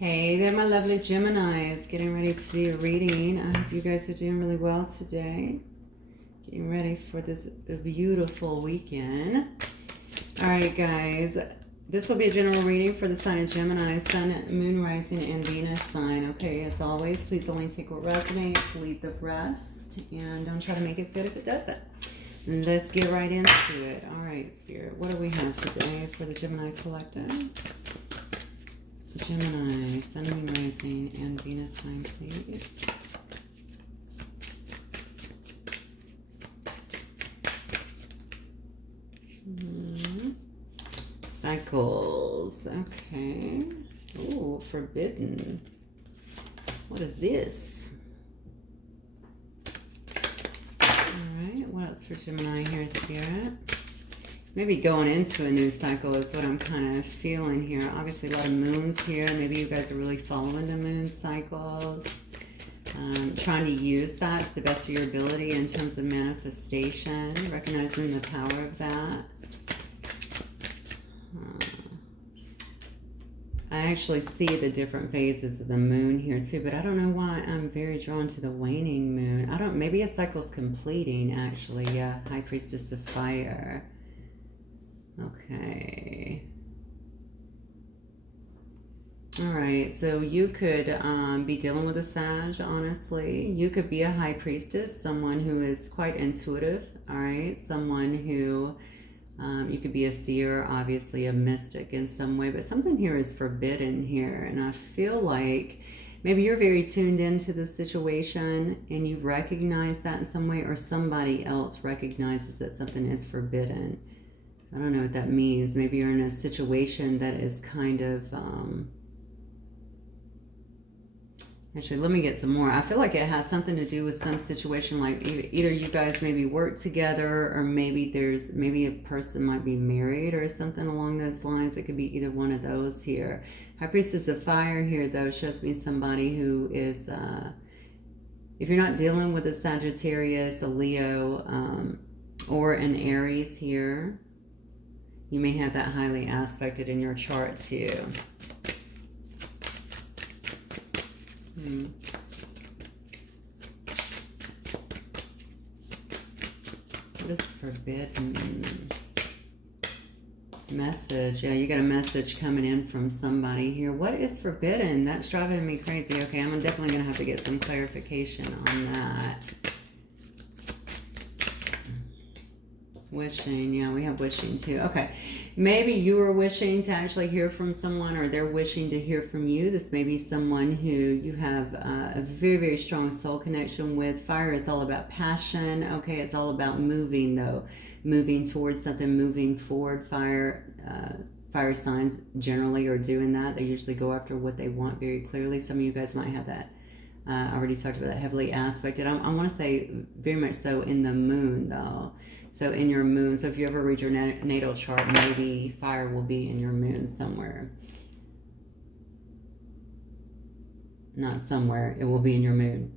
Hey there, my lovely Geminis. Getting ready to do a reading. I hope you guys are doing really well today. Getting ready for this beautiful weekend. All right, guys. This will be a general reading for the sign of Gemini, Sun, Moon, Rising, and Venus sign. Okay, as always, please only take what resonates, leave the rest, and don't try to make it fit if it doesn't. Let's get right into it. All right, Spirit, what do we have today for the Gemini Collective? Gemini, Sun, Moon, Rising, and Venus sign, please. Cycles. Okay. Oh, forbidden. What is this? Alright, what else for Gemini here, Spirit? Maybe going into a new cycle is what I'm kind of feeling here. Obviously, a lot of moons here. Maybe you guys are really following the moon cycles. Trying to use that to the best of your ability in terms of manifestation. Recognizing the power of that. I actually see the different phases of the moon here too, but I don't know why I'm very drawn to the waning moon. Maybe a cycle's completing actually. Yeah, High Priestess of Fire. Okay. All right, so you could be dealing with a Sag, honestly. You could be a High Priestess, someone who is quite intuitive, all right? Someone who, you could be a seer, obviously a mystic in some way, but something here is forbidden here. And I feel like maybe you're very tuned into the situation and you recognize that in some way, or somebody else recognizes that something is forbidden. I don't know what that means. Maybe you're in a situation that is kind of... Actually, let me get some more. I feel like it has something to do with some situation, like either you guys maybe work together, or maybe a person might be married or something along those lines. It could be either one of those here. High Priestess of Fire here, though, shows me somebody who is, if you're not dealing with a Sagittarius, a Leo, or an Aries here, you may have that highly aspected in your chart too. What is forbidden? Message. Yeah, you got a message coming in from somebody here. What is forbidden? That's driving me crazy. Okay, I'm definitely going to have to get some clarification on that. Wishing. Yeah, we have wishing too. Okay. Maybe you are wishing to actually hear from someone, or they're wishing to hear from you. This may be someone who you have a very, very strong soul connection with. Fire is all about passion. Okay, it's all about moving, though. Moving towards something, moving forward. Fire signs generally are doing that. They usually go after what they want very clearly. Some of you guys might have that. I already talked about that heavily aspected. I want to say very much so in the moon, though. So in your moon, so if you ever read your natal chart, maybe fire will be in your moon somewhere. Not somewhere, it will be in your moon.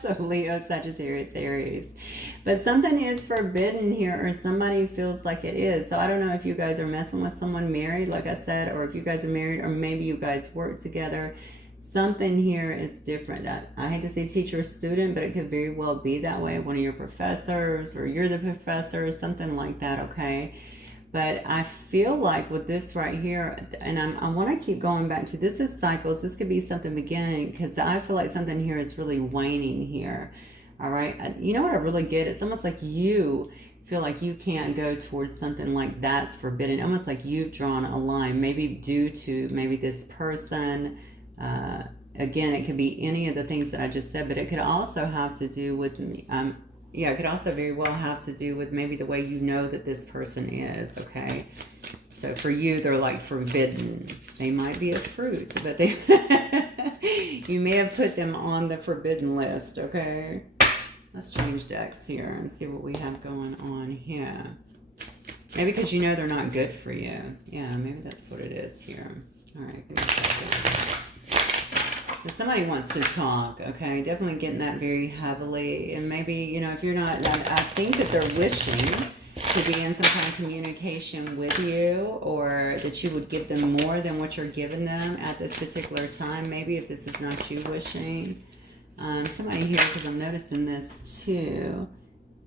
So Leo, Sagittarius, Aries. But something is forbidden here, or somebody feels like it is. So I don't know if you guys are messing with someone married, like I said, or if you guys are married, or maybe you guys work together. Something here is different. I hate to say teacher or student, but it could very well be that way. One of your professors, or you're the professor, something like that, okay? But I feel like with this right here, and I want to keep going back to, this is cycles. This could be something beginning, because I feel like something here is really waning here, all right? You know what I really get? It's almost like you feel like you can't go towards something like that's forbidden. Almost like you've drawn a line, maybe due to maybe this person. Again, it could be any of the things that I just said, but it could also have to do with yeah, it could also very well have to do with maybe the way you know that this person is, okay? So for you, they're like forbidden. They might be a fruit, but they you may have put them on the forbidden list, okay? Let's change decks here and see what we have going on here. Maybe because you know they're not good for you. Yeah, maybe that's what it is here. All right, give me a second. If somebody wants to talk, okay, definitely getting that very heavily. And maybe, you know, if you're not, I think that they're wishing to be in some kind of communication with you, or that you would give them more than what you're giving them at this particular time. Maybe if this is not you wishing. Somebody here, because I'm noticing this too.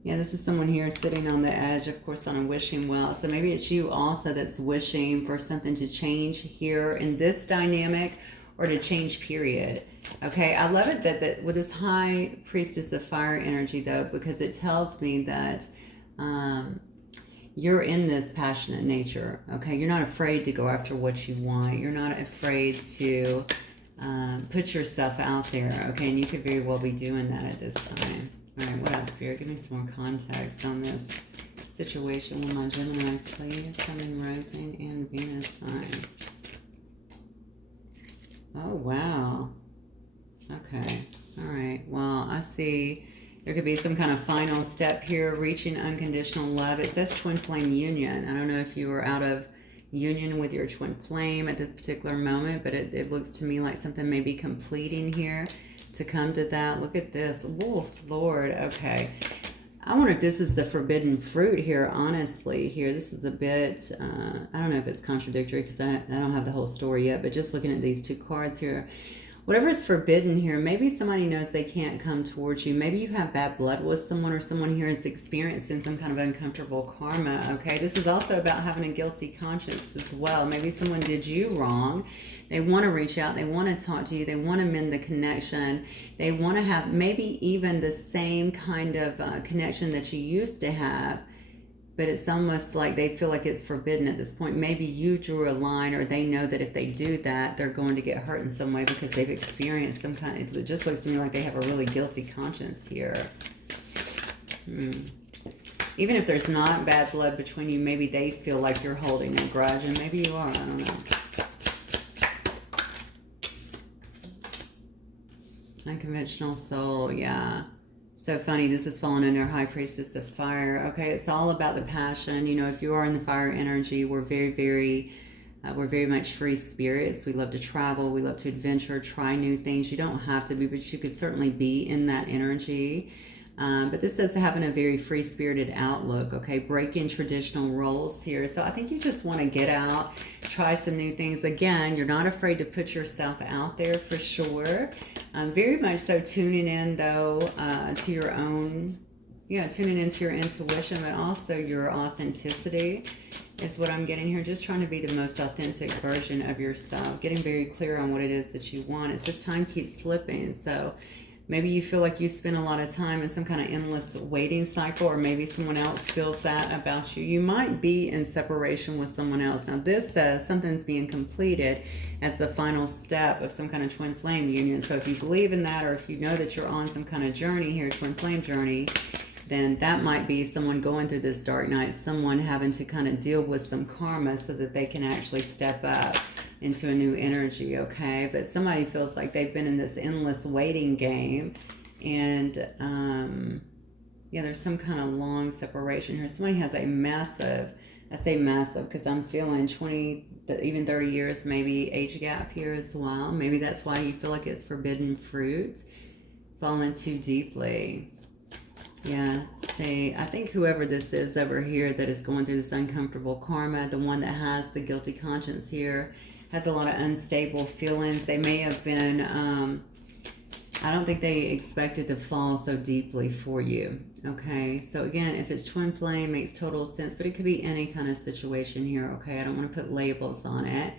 Yeah, this is someone here sitting on the edge, of course, on a wishing well. So maybe it's you also that's wishing for something to change here in this dynamic, or to change, period. Okay, I love it that with this High Priestess of Fire energy, though, because it tells me that you're in this passionate nature. Okay, you're not afraid to go after what you want. You're not afraid to put yourself out there. Okay, and you could very well be doing that at this time. All right, what else, Spirit? Give me some more context on this situation with my Geminis, please. Sun and Rising and Venus sign. Oh, wow. Okay. All right. Well, I see there could be some kind of final step here, reaching unconditional love. It says twin flame union. I don't know if you were out of union with your twin flame at this particular moment, but it looks to me like something may be completing here to come to that. Look at this. Oh, Lord. Okay. I wonder if this is the forbidden fruit here, honestly. Here, this is a bit, I don't know if it's contradictory because I don't have the whole story yet, but just looking at these two cards here, whatever is forbidden here, maybe somebody knows they can't come towards you. Maybe you have bad blood with someone, or someone here is experiencing some kind of uncomfortable karma, okay? This is also about having a guilty conscience as well. Maybe someone did you wrong. They want to reach out. They want to talk to you. They want to mend the connection. They want to have maybe even the same kind of connection that you used to have, but it's almost like they feel like it's forbidden at this point. Maybe you drew a line, or they know that if they do that, they're going to get hurt in some way because they've experienced some kind of, it just looks to me like they have a really guilty conscience here. Even if there's not bad blood between you, maybe they feel like you're holding a grudge, and maybe you are, I don't know. Unconventional soul, yeah. So funny, this is falling under High Priestess of Fire. Okay, it's all about the passion. You know, if you are in the fire energy, we're very much free spirits. We love to travel. We love to adventure, try new things. You don't have to be, but you could certainly be in that energy. But this says having a very free-spirited outlook, okay? Breaking traditional roles here. So I think you just want to get out, try some new things. Again, you're not afraid to put yourself out there for sure. Very much so tuning in, though, to your own, tuning into your intuition, but also your authenticity is what I'm getting here. Just trying to be the most authentic version of yourself. Getting very clear on what it is that you want. It says time keeps slipping, so maybe you feel like you spend a lot of time in some kind of endless waiting cycle, or maybe someone else feels that about you. You might be in separation with someone else. Now, this says something's being completed as the final step of some kind of twin flame union. So if you believe in that, or if you know that you're on some kind of journey here, twin flame journey, then that might be someone going through this dark night, someone having to kind of deal with some karma so that they can actually step up into a new energy, okay? But somebody feels like they've been in this endless waiting game, and there's some kind of long separation here. Somebody has a massive, I say massive because I'm feeling 20, even 30 years maybe age gap here as well. Maybe that's why you feel like it's forbidden fruit, falling too deeply. Yeah, see, I think whoever this is over here that is going through this uncomfortable karma, the one that has the guilty conscience here, has a lot of unstable feelings. They may have been, I don't think they expected to fall so deeply for you, okay? So again, if it's twin flame, makes total sense, but it could be any kind of situation here, okay? I don't want to put labels on it.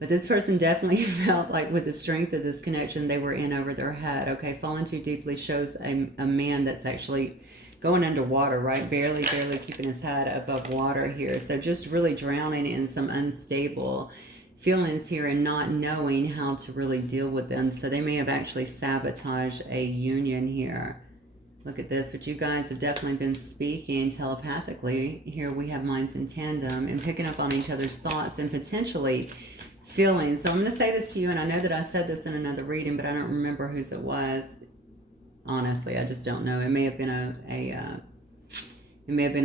But this person definitely felt like with the strength of this connection, they were in over their head, okay? Falling too deeply shows a man that's actually going underwater, right? Barely keeping his head above water here. So just really drowning in some unstable feelings here and not knowing how to really deal with them. So they may have actually sabotaged a union here. Look at this, but you guys have definitely been speaking telepathically. Here we have minds in tandem and picking up on each other's thoughts and potentially feelings. So I'm going to say this to you, and I know that I said this in another reading, but I don't remember whose it was. Honestly, I just don't know. It may have been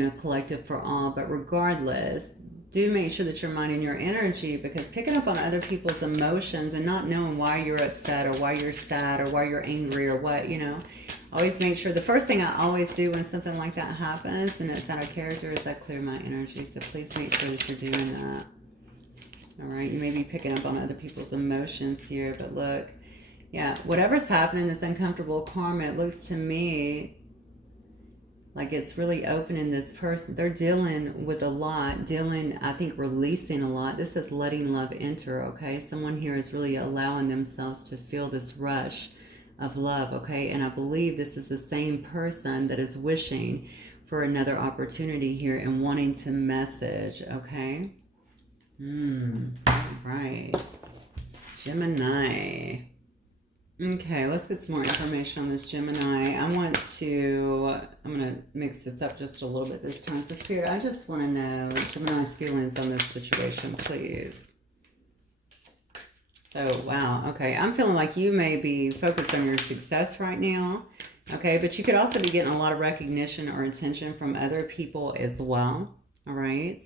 a collective for all, but regardless, do make sure that you're minding your energy, because picking up on other people's emotions and not knowing why you're upset or why you're sad or why you're angry or what, Always make sure, the first thing I always do when something like that happens and it's out of character is I clear my energy. So please make sure that you're doing that. All right, you may be picking up on other people's emotions here, but look, yeah, whatever's happening, this uncomfortable karma, it looks to me like it's really opening this person. They're dealing with a lot, I think, releasing a lot. This is letting love enter, okay? Someone here is really allowing themselves to feel this rush of love, okay? And I believe this is the same person that is wishing for another opportunity here and wanting to message, okay? Right. Gemini. Okay, let's get some more information on this Gemini. I'm going to mix this up just a little bit this time. So Spirit, I just want to know Gemini's feelings on this situation, please. So, wow, okay. I'm feeling like you may be focused on your success right now, okay? But you could also be getting a lot of recognition or attention from other people as well, all right?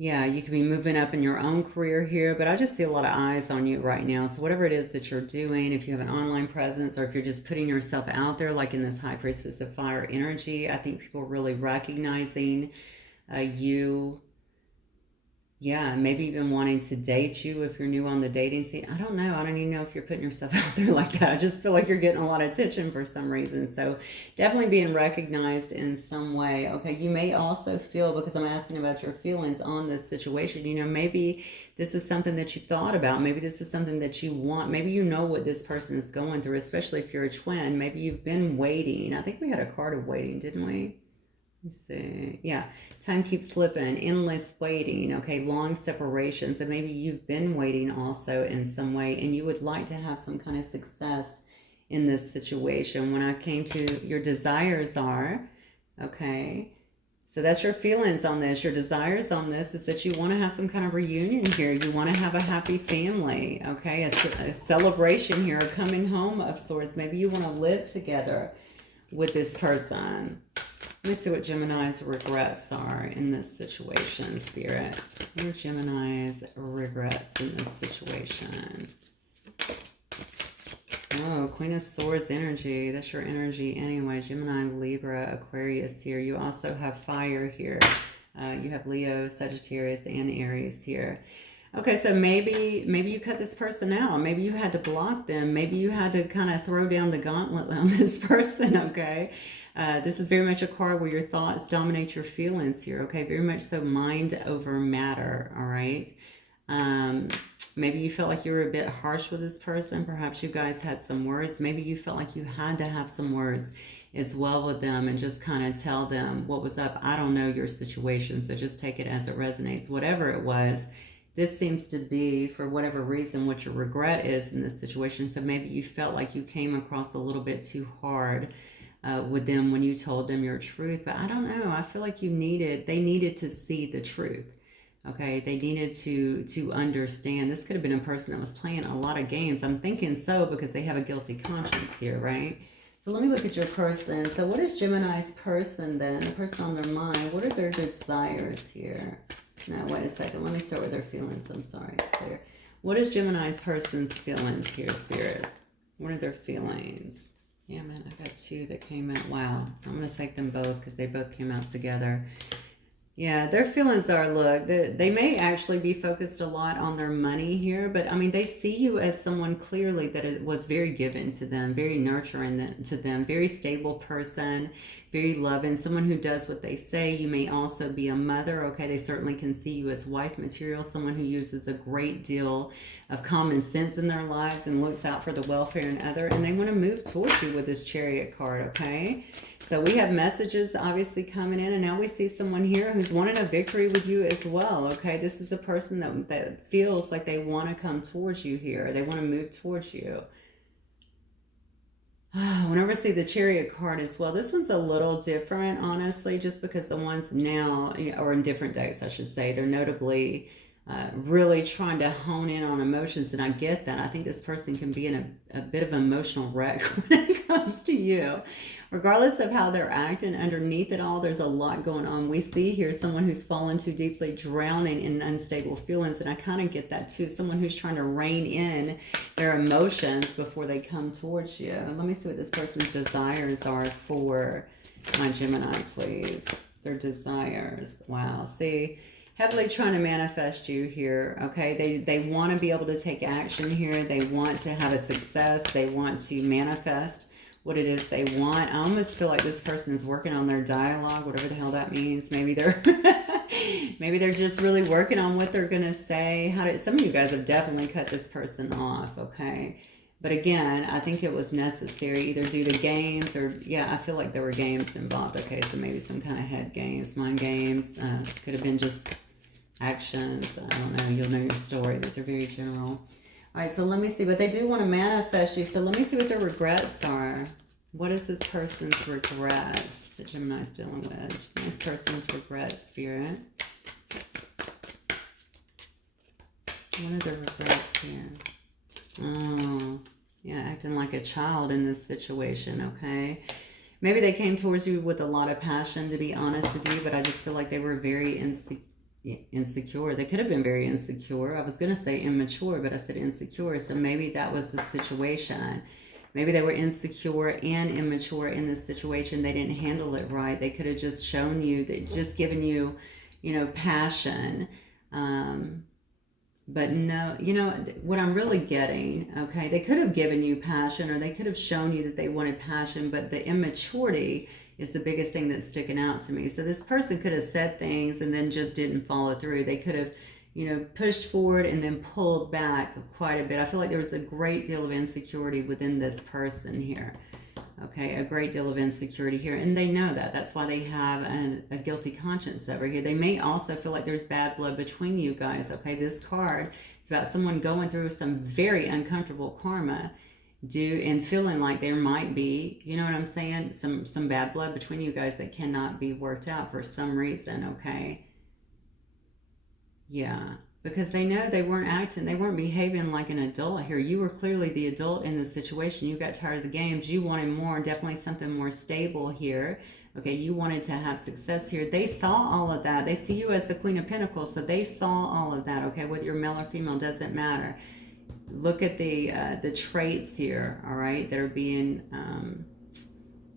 Yeah, you could be moving up in your own career here, but I just see a lot of eyes on you right now. So whatever it is that you're doing, if you have an online presence or if you're just putting yourself out there, like in this High Priestess of Fire energy, I think people are really recognizing you. Yeah, maybe even wanting to date you if you're new on the dating scene. I don't know. I don't even know if you're putting yourself out there like that. I just feel like you're getting a lot of attention for some reason. So definitely being recognized in some way. Okay, you may also feel, because I'm asking about your feelings on this situation, you know, maybe this is something that you've thought about. Maybe this is something that you want. Maybe you know what this person is going through, especially if you're a twin. Maybe you've been waiting. I think we had a card of waiting, didn't we? Let's see. Yeah. Time keeps slipping. Endless waiting. Okay. Long separation. So maybe you've been waiting also in some way and you would like to have some kind of success in this situation. When I came to your desires are, okay. So that's your feelings on this. Your desires on this is that you want to have some kind of reunion here. You want to have a happy family. Okay. A celebration here. A coming home of sorts. Maybe you want to live together with this person. Let me see what Gemini's regrets are in this situation, Spirit. What are Gemini's regrets in this situation? Oh, Queen of Swords energy. That's your energy anyway. Gemini, Libra, Aquarius here. You also have fire here. You have Leo, Sagittarius, and Aries here. Okay, so maybe you cut this person out. Maybe you had to block them. Maybe you had to kind of throw down the gauntlet on this person, okay? This is very much a card where your thoughts dominate your feelings here, okay? Very much so mind over matter, all right? Maybe you felt like you were a bit harsh with this person. Perhaps you guys had some words. Maybe you felt like you had to have some words as well with them and just kind of tell them what was up. I don't know your situation, so just take it as it resonates. Whatever it was, this seems to be, for whatever reason, what your regret is in this situation. So maybe you felt like you came across a little bit too hard with them when you told them your truth. But I don't know. I feel like they needed to see the truth. Okay, they needed to understand. This could have been a person that was playing a lot of games. I'm thinking so because they have a guilty conscience here, right? So let me look at your person. So what is Gemini's person then? The person on their mind. What are their desires here? No, wait a second. Let me start with their feelings. I'm sorry. Clear. What is Gemini's person's feelings here, Spirit? What are their feelings? Yeah, man, I got two that came out. Wow. I'm going to take them both because they both came out together. Yeah, their feelings are, look, they may actually be focused a lot on their money here, but I mean, they see you as someone clearly that it was very given to them, very nurturing to them, very stable person, very loving, someone who does what they say. You may also be a mother, okay? They certainly can see you as wife material, someone who uses a great deal of common sense in their lives and looks out for the welfare and other, and they want to move towards you with this Chariot card, okay? So we have messages obviously coming in, and now we see someone here who's wanting a victory with you as well, okay? This is a person that feels like they want to come towards you here. They want to move towards you. Whenever I see the Chariot card as well, this one's a little different, honestly, just because the ones now, or in different decks, I should say, they're notably really trying to hone in on emotions, and I get that. I think this person can be in a bit of an emotional wreck when it comes to you. Regardless of how they're acting, underneath it all, there's a lot going on. We see here someone who's fallen too deeply, drowning in unstable feelings, and I kind of get that too. Someone who's trying to rein in their emotions before they come towards you. Let me see what this person's desires are for my Gemini, please. Their desires. Wow. See, heavily trying to manifest you here, okay? They want to be able to take action here. They want to have a success. They want to manifest what it is they want. I almost feel like this person is working on their dialogue, whatever the hell that means. Maybe they're maybe they're just really working on what they're gonna say. Some of you guys have definitely cut this person off, okay? But again, I think it was necessary, either due to games or, yeah, I feel like there were games involved. Okay, so maybe some kind of head games, mind games. Could have been just actions. I don't know. You'll know your story. These are very general. All right, so let me see. But they do want to manifest you. So let me see what their regrets are. What is this person's regrets that Gemini's dealing with? This person's regrets, Spirit. What are the regrets here? Oh, yeah, acting like a child in this situation, okay? Maybe they came towards you with a lot of passion, to be honest with you, but I just feel like they were very insecure. They could have been very insecure. I was going to say immature, but I said insecure, so maybe that was the situation. Maybe they were insecure and immature in this situation. They didn't handle it right. They could have just shown you, just given you, passion. But no, what I'm really getting, okay, they could have given you passion, or they could have shown you that they wanted passion, but the immaturity is the biggest thing that's sticking out to me. So this person could have said things and then just didn't follow through. They could have, pushed forward and then pulled back quite a bit. I feel like there was a great deal of insecurity within this person here. Okay, a great deal of insecurity here. And they know that. That's why they have a guilty conscience over here. They may also feel like there's bad blood between you guys. Okay, this card is about someone going through some very uncomfortable karma and feeling like there might be, you know what I'm saying, some bad blood between you guys that cannot be worked out for some reason, okay? Yeah. Because they know they weren't behaving like an adult here. You were clearly the adult in this situation. You got tired of the games. You wanted more, definitely something more stable here. Okay, you wanted to have success here. They saw all of that. They see you as the Queen of Pentacles, so they saw all of that, okay? Whether you're male or female, doesn't matter. Look at the traits here, all right, that are being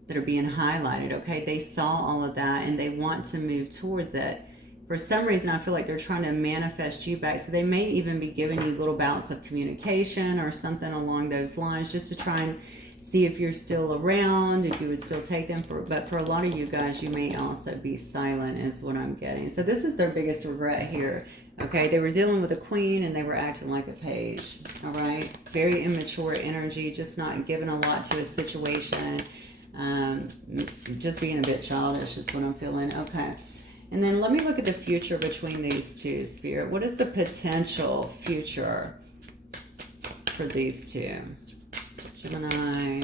highlighted, okay? They saw all of that, and they want to move towards it. For some reason, I feel like they're trying to manifest you back. So they may even be giving you little bouts of communication or something along those lines, just to try and see if you're still around, if you would still take them. But for a lot of you guys, you may also be silent, is what I'm getting. So this is their biggest regret here. Okay, they were dealing with a queen and they were acting like a page. All right, very immature energy, just not giving a lot to a situation. Just being a bit childish is what I'm feeling. Okay. And then let me look at the future between these two, Spirit. What is the potential future for these two? Gemini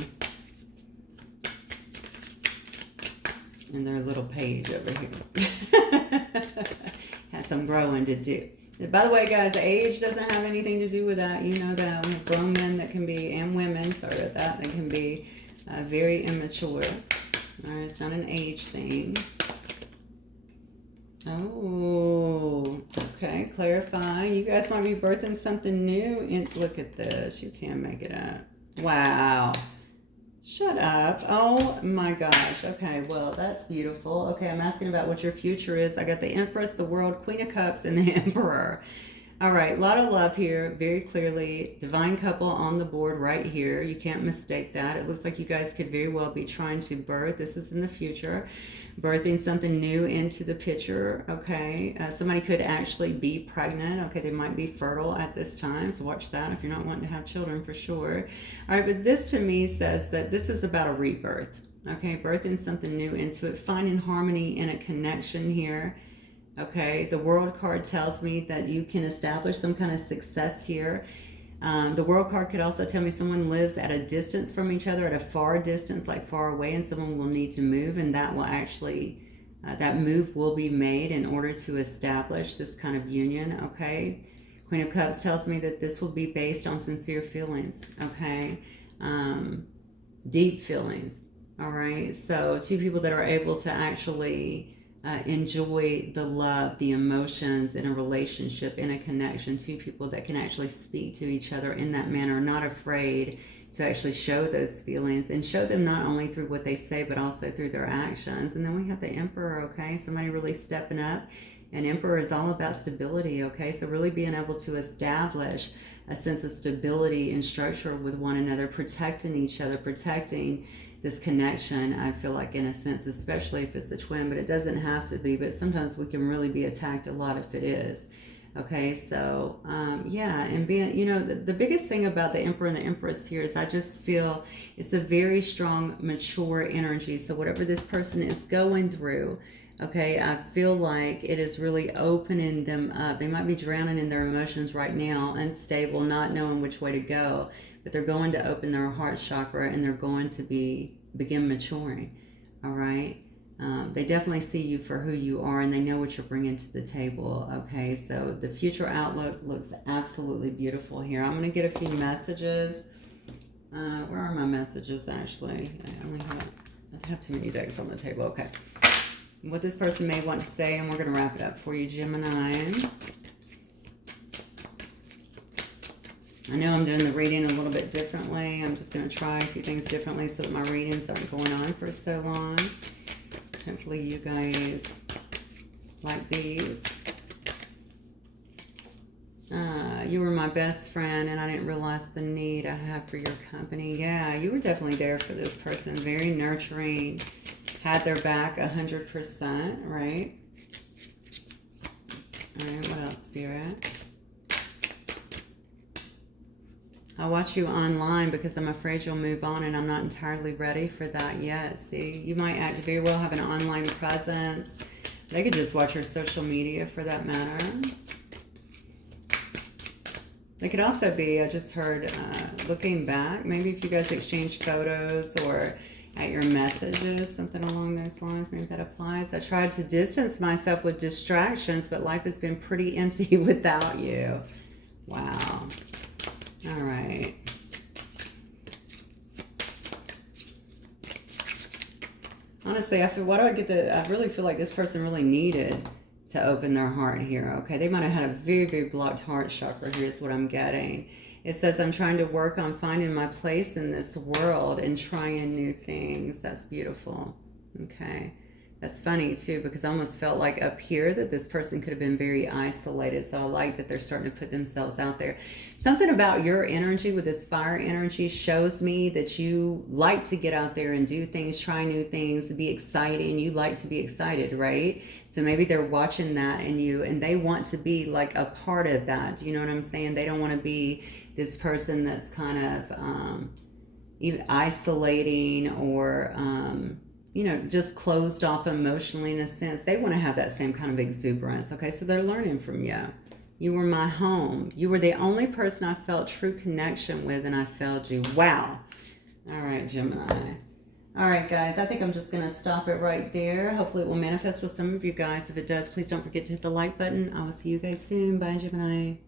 and their little page over here. Has some growing to do. By the way, guys, age doesn't have anything to do with that. You know that. We have grown men that can be, and women, sorry about that, that can be very immature. All right, it's not an age thing. Oh, okay. Clarify. You guys might be birthing something new. And look at this. You can't make it up. Wow. Shut up. Oh my gosh. Okay, well, that's beautiful. Okay, I'm asking about what your future is. I got the Empress, the World, Queen of Cups, and the Emperor. All right, a lot of love here, very clearly. Divine couple on the board right here. You can't mistake that. It looks like you guys could very well be trying to birth. This is in the future. Birthing something new into the picture, okay? Somebody could actually be pregnant. Okay, they might be fertile at this time, so watch that if you're not wanting to have children for sure. All right, but this to me says that this is about a rebirth, okay? Birthing something new into it, finding harmony and a connection here. Okay, the World card tells me that you can establish some kind of success here. The World card could also tell me someone lives at a distance from each other, at a far distance, like far away, and someone will need to move, and that will actually That move will be made in order to establish this kind of union, okay? Queen of Cups tells me that this will be based on sincere feelings, okay? Deep feelings, all right? So two people that are able to actually enjoy the love, the emotions in a relationship, in a connection. Two people that can actually speak to each other in that manner, not afraid to actually show those feelings and show them not only through what they say, but also through their actions. And then we have the Emperor, okay? Somebody really stepping up. And Emperor is all about stability, okay? So really being able to establish a sense of stability and structure with one another, protecting each other, protecting this connection, I feel like, in a sense, especially if it's a twin, but it doesn't have to be, but sometimes we can really be attacked a lot if it is. Okay, so yeah, and being, you know, the biggest thing about the Emperor and the Empress here is I just feel it's a very strong, mature energy. So whatever this person is going through, okay, I feel like it is really opening them up. They might be drowning in their emotions right now, unstable, not knowing which way to go, but they're going to open their heart chakra and they're going to begin maturing, all right? They definitely see you for who you are and they know what you're bringing to the table, okay? So the future outlook looks absolutely beautiful here. I'm going to get a few messages. Where are my messages, actually? I have too many decks on the table. Okay. What this person may want to say, and we're going to wrap it up for you, Gemini. I know I'm doing the reading a little bit differently. I'm just going to try a few things differently so that my readings aren't going on for so long. Hopefully you guys like these. You were my best friend and I didn't realize the need I have for your company. Yeah, you were definitely there for this person. Very nurturing. Had their back 100%, right? All right, what else, Spirit? I watch you online because I'm afraid you'll move on and I'm not entirely ready for that yet. See, you might actually very well have an online presence. They could just watch your social media for that matter. They could also be, I just heard, looking back. Maybe if you guys exchange photos or at your messages, something along those lines, maybe that applies. I tried to distance myself with distractions, but life has been pretty empty without you. Wow. All right. Honestly, I really feel like this person really needed to open their heart here, okay? They might have had a very, very blocked heart chakra. Here's what I'm getting. It says, I'm trying to work on finding my place in this world and trying new things. That's beautiful, okay? That's funny, too, because I almost felt like up here that this person could have been very isolated. So I like that they're starting to put themselves out there. Something about your energy with this fire energy shows me that you like to get out there and do things, try new things, be exciting. You like to be excited, right? So maybe they're watching that in you and they want to be like a part of that. You know what I'm saying? They don't want to be this person that's kind of even isolating or... you know, just closed off emotionally in a sense. They want to have that same kind of exuberance, okay? So they're learning from you. You were my home. You were the only person I felt true connection with, and I failed you. Wow. All right, Gemini. All right, guys, I think I'm just going to stop it right there. Hopefully it will manifest with some of you guys. If it does, please don't forget to hit the like button. I will see you guys soon. Bye, Gemini.